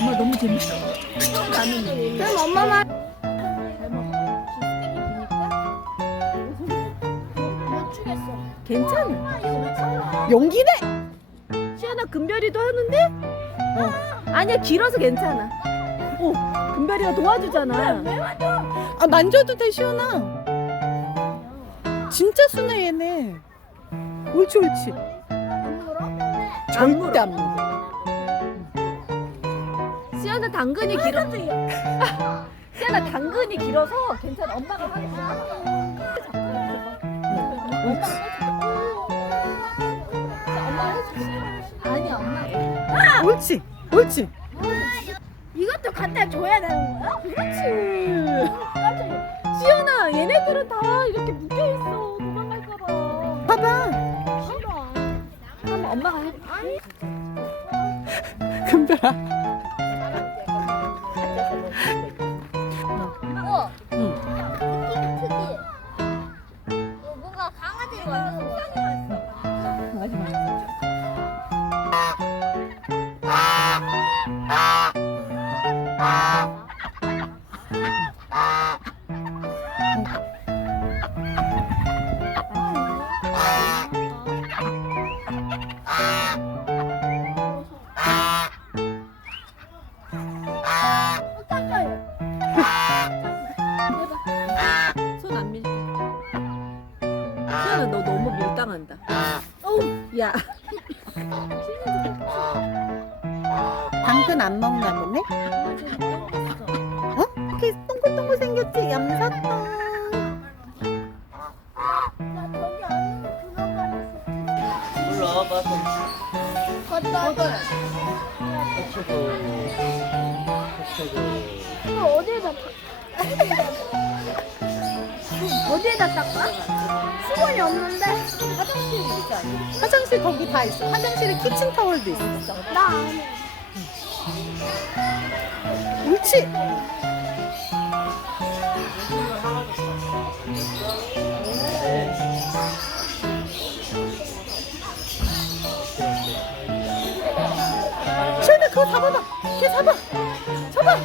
엄마 너무 재밌어. 나는 그럼 엄마 말. 잘 먹어. 스테이크 기니까 못 주겠어. 괜찮아. 용기네. 시연아 금별이도 하는데? 어. 아니야 길어서 괜찮아. 오 금별이가 도와주잖아. 아 만져도 돼 시원아 진짜 순해 얘네 옳지 옳지 안물 당근이 길어. 시연아 당근이 길어서 괜찮아. 엄마가 하겠어. 아니 엄마. 옳지 옳지 이것도 갖다 줘야 되는 거야? 그렇지. 시연아 얘네들은 다 이렇게 묶여 있어. 도망갈까 봐. 봐봐 싫어. 엄마가 해. 금별아 Ah! 올라와봐 좀 걷다. 펼쳐줘 펼쳐줘 이거 어디에다 닦- 어디에다 닦아? 수건이 없는데. 화장실 있지 않아? 화장실 거기 다 있어. 화장실에 키친 타월도 있어. 나 안에. 옳지 시원아 그거 잡아봐. 걔 잡아. 잡아.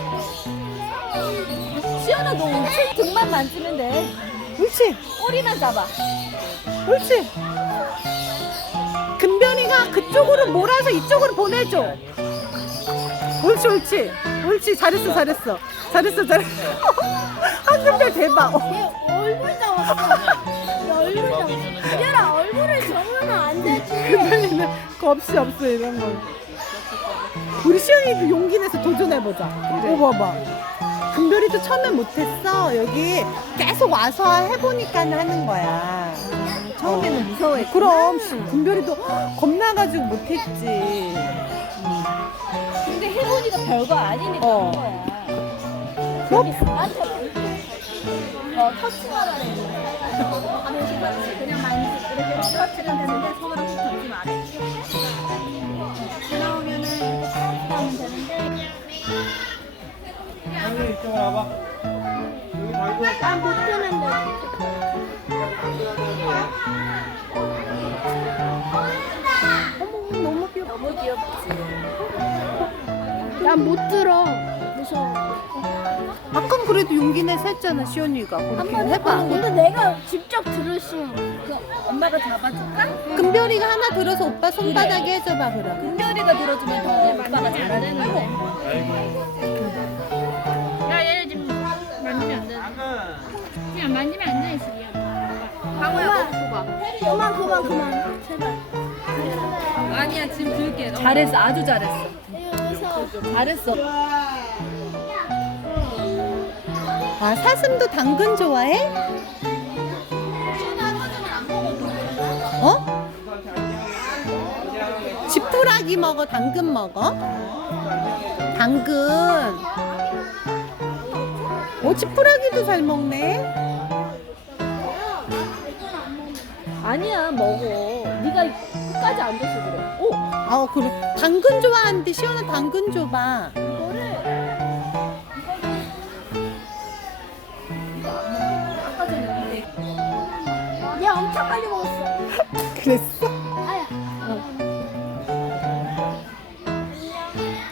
시연아 너 우측 등만 만지면 돼. 옳지 꼬리만 잡아. 옳지 금변이가 그쪽으로 몰아서 이쪽으로 보내줘. 옳지 옳지 옳지 잘했어 잘했어. 잘했어 잘했어. 한금별 대박 얼굴 잡았어. 금변이는 겁이 없어 이런 거. 우리 시연이도 용기 내서 도전해보자. 이거 봐봐. 금별이도 처음엔 못했어. 여기 계속 와서 해보니까 하는 거야. 처음에는 무서워했. 그럼 금별이도 겁나가지고 못했지. 근데 해보니까 별거 아니니까 어. 그런 거야. 그럼 나한테 어 터치만 하는 거. 하면서 같이 그냥 만지 이렇게 터치는 되는데 손으로 터치 말해. 나오면은 이렇게 하면 되는데 형님 이쪽으로 와봐 여기 달고 난못 드는데. 어머 너무 귀엽다 너무 귀엽지. 난 못 들어. 아까 그래도 용기 내서 했잖아 그렇게 한번 해봐 근데 내가 직접 들으시면 그 엄마가 잡아줄까? 금별이가 하나 들어서 오빠 손바닥에 해줘봐 그럼 금별이가 들어주면 더 오빠가 잘하는 거. 야 얘를 지금 만지면 안 돼. 그냥 만지면 안 돼, 지금. 방우야 너 줘봐. 그만 그만 그만. 제발. 아니야 지금 들게. 잘했어 아주 잘했어. 잘했어. 아 사슴도 당근 좋아해? 어? 지푸라기 먹어 당근 먹어? 당근 어 지푸라기도 잘 먹네 아니야 먹어. 네가 끝까지 안 줬어 그래. 오 아 그래 당근 좋아하는데 시원한 당근 줘봐 빨리 먹었어. 그랬어? 아야.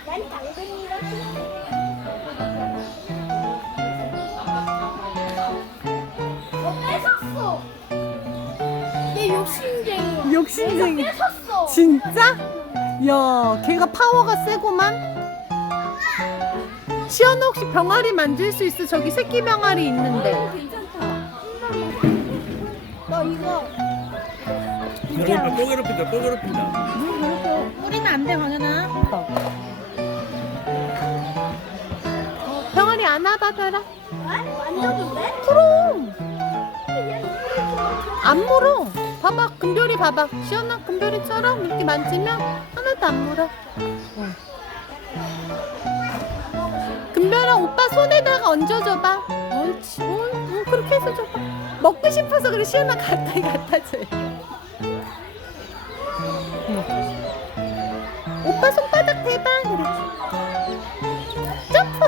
난 당근이랑 너 뺏었어. 내 욕심쟁이. 욕심쟁이. 뺏었어. 진짜? 야, 걔가 파워가 세구만. 시연아 혹시 병아리 만질 수 있어? 저기 새끼 병아리 있는데. 괴롭힌다 또 괴롭힌다 또 괴롭힌다 뿌리면 안 돼, 광현아. 병아리 안아봐더라. 만져도 돼? 그럼. 안 물어. 봐봐, 금별이 봐봐. 시연아, 금별이처럼 이렇게 만지면 하나도 안 물어. 어. 금별아, 오빠 손에다가 얹어줘봐. 옳지. 응, 응, 그렇게 해서 줘봐. 먹고 싶어서 그래. 시연아, 갖다, 갖다 줘. 응. 오빠 손바닥 대봐. 그래. 점프.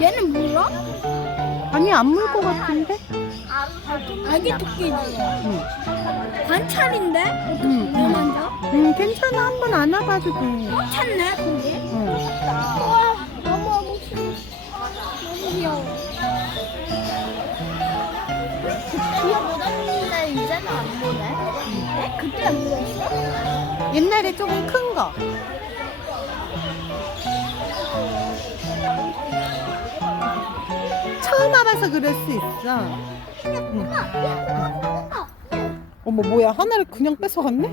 얘는 물어? 아니, 안 물 것 같은데? 아기 토끼지. 응. 관찰인데? 응, 왜 응. 괜찮아. 한 번 안아봐도 돼. 꽉 찼네, 거기. 응. 우와, 너무 너무 너무 귀여워. 그때 보던 이제는 안 보네. 에? 그때 안 보였어? 옛날에 조금 큰 거. 처음 와봐서 그럴 수 있어. 응. 어머 뭐야 하나를 그냥 뺏어갔네?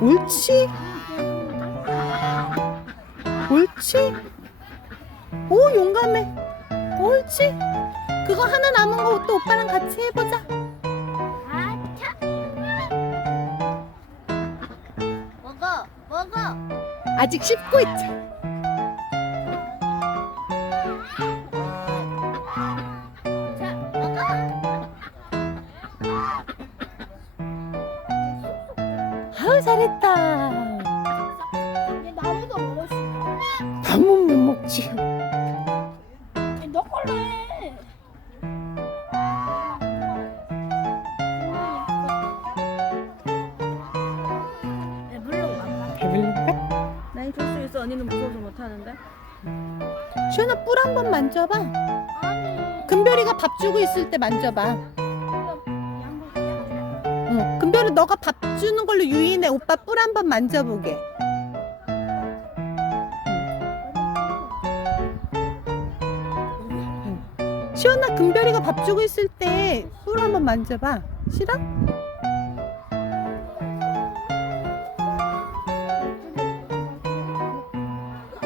옳지. 옳지. 오 용감해. 옳지. 그거 하나 남은 거 또 오빠랑 같이 해보자. 아, 차. 먹어, 먹어. 아직 씹고 있자. 자, 시연아 뿔 한 번 만져봐. 금별이가 밥 주고 있을 때 만져봐. 응. 금별이 너가 밥 주는 걸로 유인해. 오빠 뿔 한 번 만져보게. 시연아 금별이가 밥 주고 있을 때 뿔 한 번 만져봐. 싫어?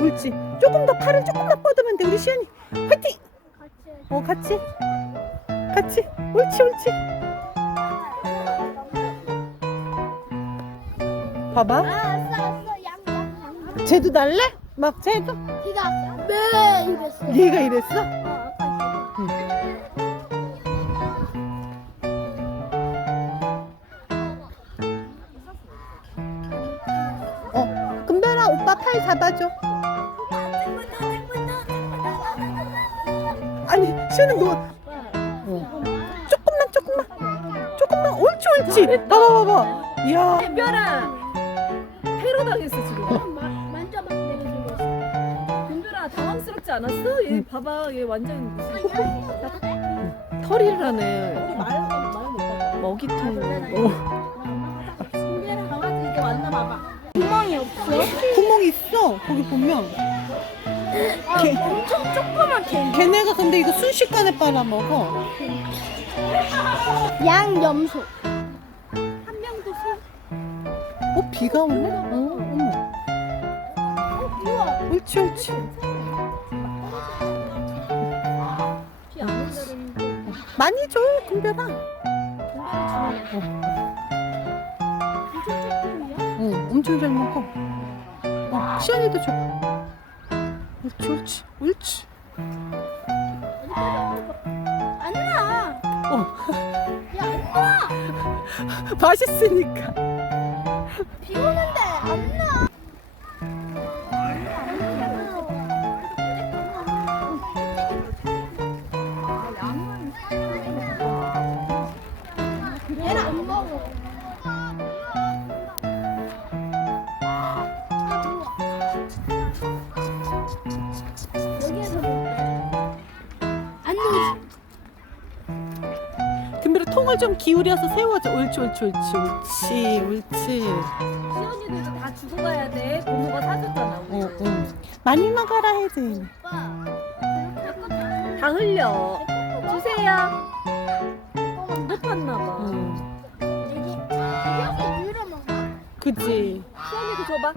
옳지. 조금 더 팔을 조금 더 뻗으면 돼. 우리 시연이 화이팅! 어 같이 같이 옳지 옳지 봐봐 아. 쟤도 날래? 막 쟤도 걔가 네 이랬어. 어. 어 금별아 오빠 팔 잡아줘 시연아 너 어. 조금만 조금만 조금만 옳지 옳지 봐봐 봐봐 이야 별아 테러 당했어 지금. 금별아 당황스럽지 않았어? 얘 봐봐 얘 완전 털이를 하네. 먹이통. 강아지 이제 왔나 봐봐. 구멍이 없어? 구멍 있어 거기 보면 걔, 엄청 조그만 개. 걔네가 근데 이거 순식간에 빨아먹어 양염소. 한 명도 손. 어 비가 오네? 어 어머 우와. 옳지 옳지 피안 오자는 많이 줘 금별아 응 엄청 잘 먹어 어, 시연이도 줘 옳지 옳지 옳지 안 나. 어 야, 안 나. 맛있으니까 비 오는 좀 기울여서 세워줘. 옳지, 옳지, 옳지, 옳지, 옳지. 시연이도 이거 다 주고 가야 돼. 고모가 사줬잖아. 우리. 어, 어. 많이 먹어라 해지. 다 흘려. 주세요. 못 봤나 봐. 응. 유로 먹어. 그치. 시연이도 줘봐.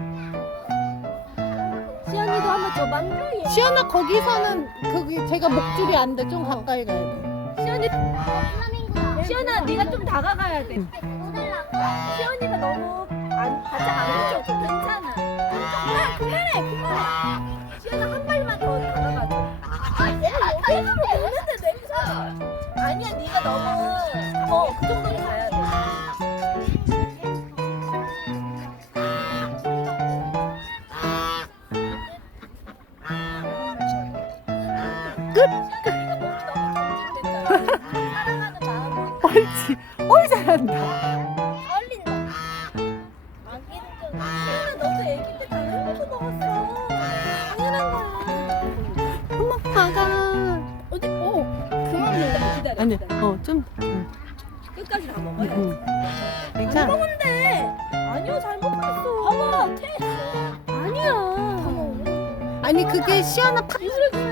시연이도 한번 줘봐. 시연아 거기서는 거기 제가 목줄이 안 돼. 좀 가까이 가야 돼. 시연이. 시연아, 네가 좀 다가가야 돼. 시연이가 너무 안, 바짝 안 붙여줘. 괜찮아. 아, 그만해, 그만해. 시연아 한 발만 더 다가가줘. 여기로 오는데 냄새. 아니야, 네가 너무 어, 그 정도는 가야 돼. 어이 잘한다. 얼린다. 시연아, 너도 애기 때 당연히 먹었어. 당연한 거야. 엄마 가가. 어디? 오. 그만 먹어. 기다려. 아니, 기다려. 어 좀. 응, 끝까지 다 응, 먹어야 응. 괜찮아. 먹은데 아니요 잘못 봤어 봐봐 테스트 아니야 다 먹어. 아니 그게 시연아 파. 기울여줘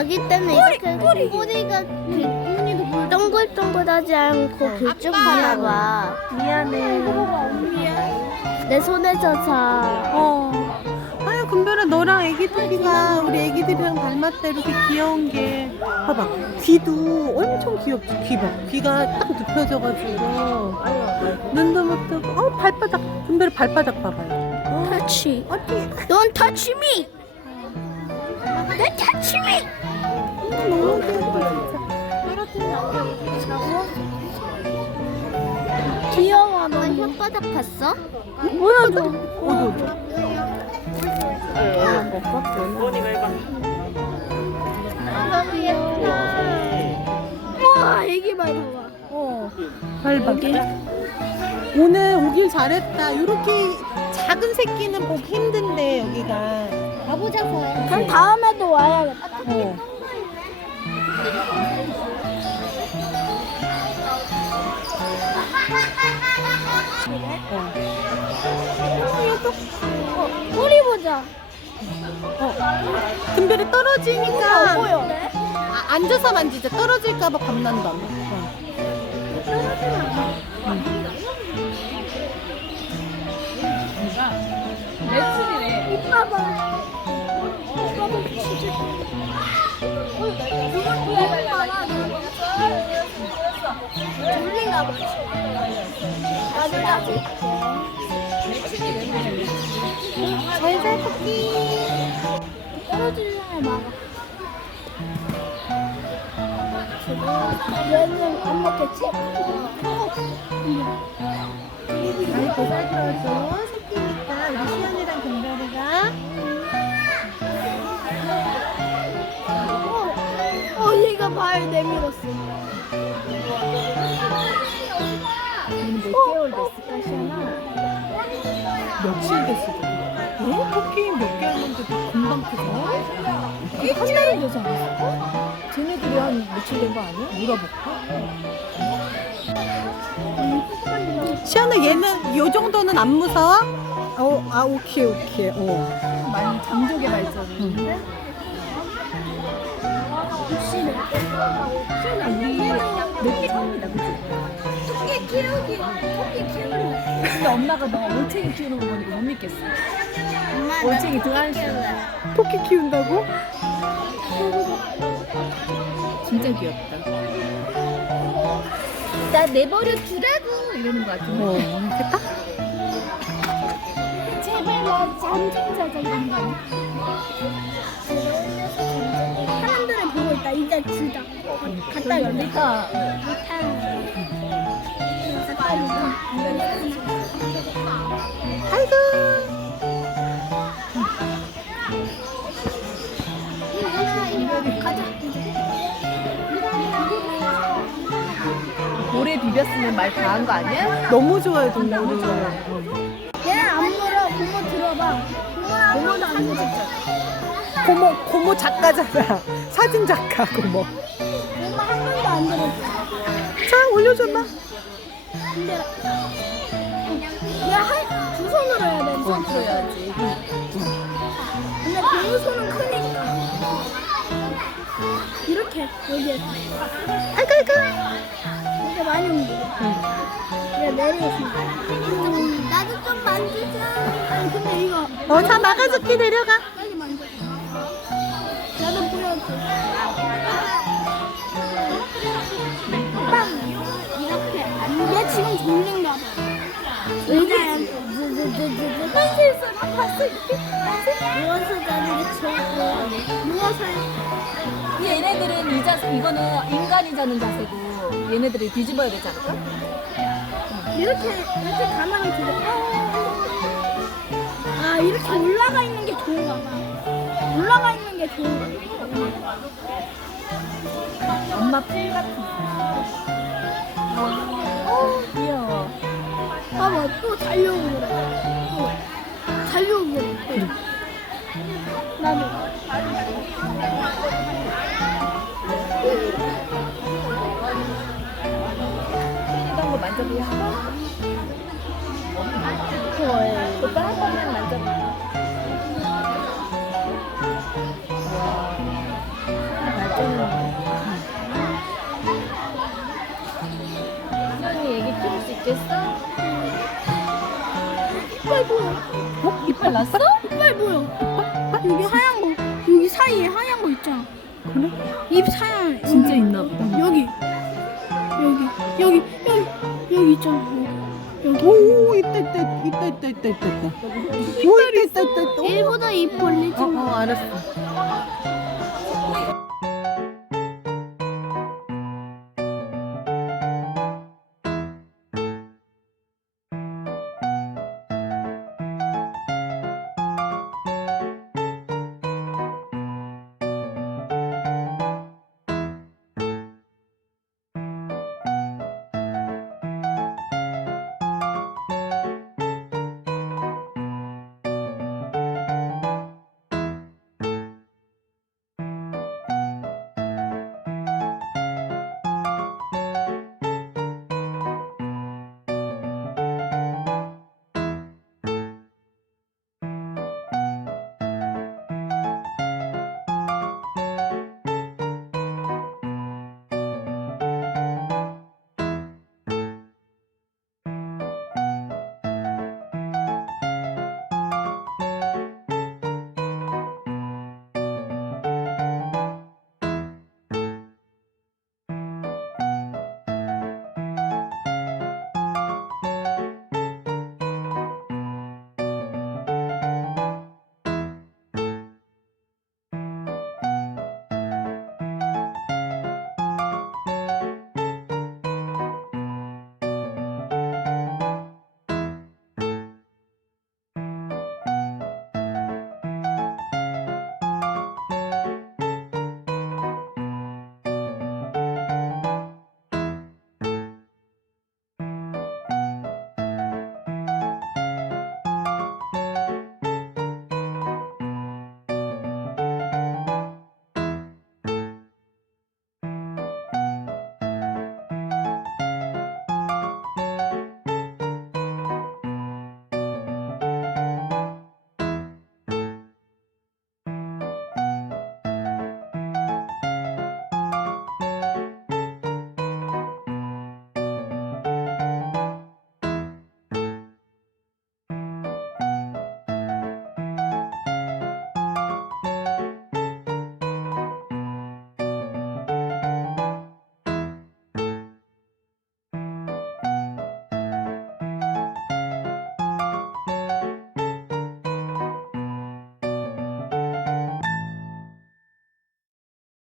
아기 때는 이렇게 꼬리가 그 동글동글하지 않고 길쭉 하나 봐. 미안해 내 손에서 자. 어. 아유 금별아 너랑 애기 토끼가 우리 애기들이랑 닮았다 이렇게 귀여운 게 봐봐 귀도 엄청 귀엽지 귀 봐. 귀가 딱 눕혀져가지고 눈도 못 뜨고 어 발바닥 금별아 발바닥 봐봐요 터치. 어떻게 넌 터치 미. 내 터치 미. 너무 진짜 귀여워. 넌 혓바닥 봤어? 보여줘. 어디 어디 우와, 애기 말 봐봐. 어 발바닥 오늘 오길 잘했다 이렇게 작은 새끼는 보기 힘든데 여기가 가보자고요. 그럼 다음에도 와야겠다. 어. 어, 꼬리 보자. 금별이 떨어지니까 보여. 아, 앉아서 만지자 떨어질까봐 겁난다. 어. 며칠이래 이빠 봐. 졸린가 봐. 나도 나도. 잘잘 토끼. 떨어지려면 막아. 얘는 안 먹겠지? 아이고 잘 들어줘. 새끼니까 우리 시연이랑 금별이가. 어, 어 얘가 발 내밀었어. 개월 됐을까 시연아 며칠 됐어? 어? 토끼 몇 개월 만데도 금방 크죠? 한 달은 되지 않았어? 쟤네들이 한 며칠 된 거 아니야? 물어볼까? 시연아 얘는 요 정도는 안 무서워? 어, 아 오케이 오케이. 어. 많이 장족의 발전인데 시연아 우리 몇개 처음이다 그치? 키우기. 토끼 키우기. 근데 엄마가 너 올챙이 키우는 거 보니까 못 믿겠어 올챙이 등한시 토끼 키운다고? 진짜 귀엽다 나 내버려 두라고 이러는 거 같은데 어. 딱. 제발 나 잠좀 자자 이런 거 아니야? 사람들은 보고 있다. 이제 주자. 갖다 열리. 그러니까 못하는. 아이고. 모래 비볐으면 말 다 한 거 아니야? 너무 좋아요, 동물이. 얘는 안 물어. 고모 들어봐. 고모도 안 물어. 고모, 고모 작가잖아. 사진 작가, 고모. 고모 한 번도 안 들었어. 자, 올려줘봐. 근데 얘한두 손으로 해야 돼. 손 들어야지. 근데 고모 손은 크니까. 이렇게 여기 아이고, 아이고. 이렇게 많이 움직여. 얘 내리겠습니다. 나도 좀 만지자. 아니 근데 이거 어, 자, 막아줄게, 내려가. 빨리 만져. 나도 보여줘. 지금 졸린가 봐. 의자에 현실에서 봤을 때 누워서 자는 게 최고. 누워서 얘네들은 이 자세, 이거는 인간이 자는 자세고 얘네들이 뒤집어야 되지 않을까? 이렇게 이렇게 가만히 들어. 아 이렇게 올라가 있는 게 좋은가 봐. 올라가 있는 게 좋은가 봐. 엄마 풀 같은. 어, 귀여워. 봐봐 또 자려고 그래. 또 자려고 그래. 또. 나도. 만져보고 싶어? 좋아해. 오빠 한 번 있겠어? 이빨 보여. 어? 이빨 났어? 이빨 보여. 여기 하얀 거. 여기 사이에 하얀 거 있잖아. 그래? 입 사양. 진짜 있나 보다. 여기. 여기. 여기. 여기. 여기 있잖아. 여기. 오, 있다, 있다, 있다, 있다, 있다, 있다, 있다. 오, 있다, 있다, 있다, 있다. 얘보다 입 벌리지 어, 마. 어, 알았어.